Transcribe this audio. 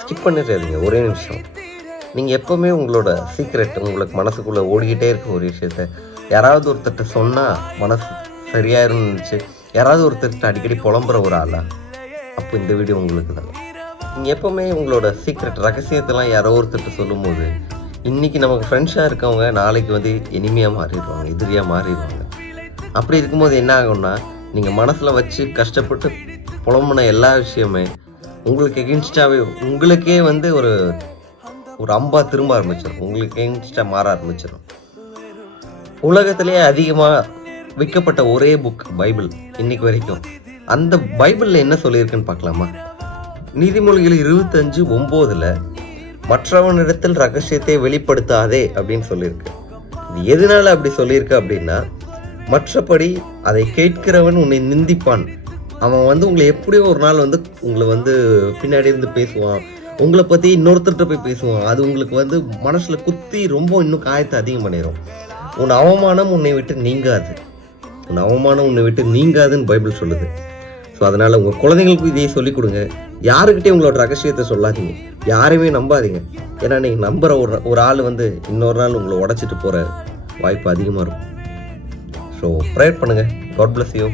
Skip பண்ணிடாதீங்க ஒரே நிமிஷம். நீங்கள் எப்போவுமே உங்களோட சீக்ரெட் உங்களுக்கு மனசுக்குள்ளே ஓடிக்கிட்டே இருக்க ஒரு விஷயத்த யாராவது ஒருத்தர்கிட்ட சொன்னால் மனசு சரியாயிரும்னு நினச்சி யாராவது ஒருத்தர்கிட்ட அடிக்கடி புலம்புற ஒரு ஆளா, அப்போ இந்த வீடியோ உங்களுக்கு தான். நீங்கள் எப்போவுமே உங்களோட சீக்ரெட் ரகசியத்தெல்லாம் யாரோ ஒருத்தர்கிட்ட சொல்லும்போது இன்றைக்கி நமக்கு ஃப்ரெண்ட்ஸாக இருக்கவங்க நாளைக்கு வந்து இனிமையாக மாறிடுவாங்க, எதிரியாக மாறிடுவாங்க. அப்படி இருக்கும்போது என்ன ஆகும்னா, நீங்கள் மனசில் வச்சு கஷ்டப்பட்டு புலம்புன எல்லா விஷயமே உங்களுக்கு எகென்ஸ்டாகவே உங்களுக்கே வந்து ஒரு அம்பா திரும்ப ஆரம்பிச்சிடும், உங்களுக்கு எகென்ஸ்டாக மாற ஆரம்பிச்சிடும். உலகத்திலேயே அதிகமாக விற்கப்பட்ட ஒரே புக் பைபிள் இன்னைக்கு வரைக்கும். அந்த பைபிளில் என்ன சொல்லியிருக்குன்னு பார்க்கலாமா? நீதிமொழிகள் 25:9 மற்றவனிடத்தில் ரகசியத்தை வெளிப்படுத்தாதே அப்படின்னு சொல்லியிருக்கு. இது எதனால அப்படி சொல்லியிருக்கு அப்படின்னா, மற்றபடி அதை கேட்கிறவன் உன்னை நிந்திப்பான். அவன் வந்து உங்களை எப்படியோ ஒரு நாள் வந்து உங்களை வந்து பின்னாடி இருந்து பேசுவான், உங்களை பற்றி இன்னொருத்தர்கிட்ட போய் பேசுவான். அது உங்களுக்கு வந்து மனசில் குத்தி ரொம்ப இன்னும் காயத்தை அதிகம் பண்ணிடும். உன் அவமானம் உன்னை விட்டு நீங்காது, உன் அவமானம் உன்னை விட்டு நீங்காதுன்னு பைபிள் சொல்லுது. ஸோ அதனால் உங்கள் குழந்தைங்களுக்கு இதையே சொல்லிக் கொடுங்க. யாருக்கிட்டே உங்களோட ரகசியத்தை சொல்லாதீங்க, யாரையுமே நம்பாதீங்க. ஏன்னா நீங்கள் நம்புகிற ஒரு ஆள் வந்து இன்னொரு நாள் உங்களை உடச்சிட்டு போகிற வாய்ப்பு அதிகமாக இருக்கும். ஸோ ப்ரேயர் பண்ணுங்கள். God bless you.